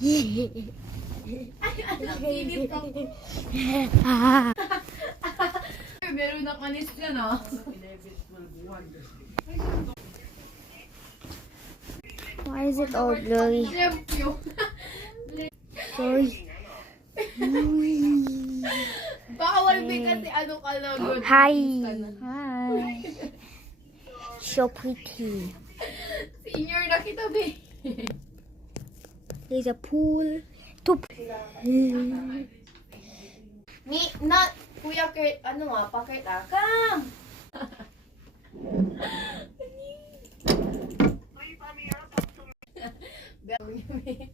Ang init ako. Meron na kanis dyan ah. Why is it all blurry? Sorry. Bawal may kasi ano ka lang. Hi. Hi. So pretty. Senior na kita, be. There's a pool. Kuya Kurt, ano nga, pa-Kurt ah. Come! Gawin mo eh.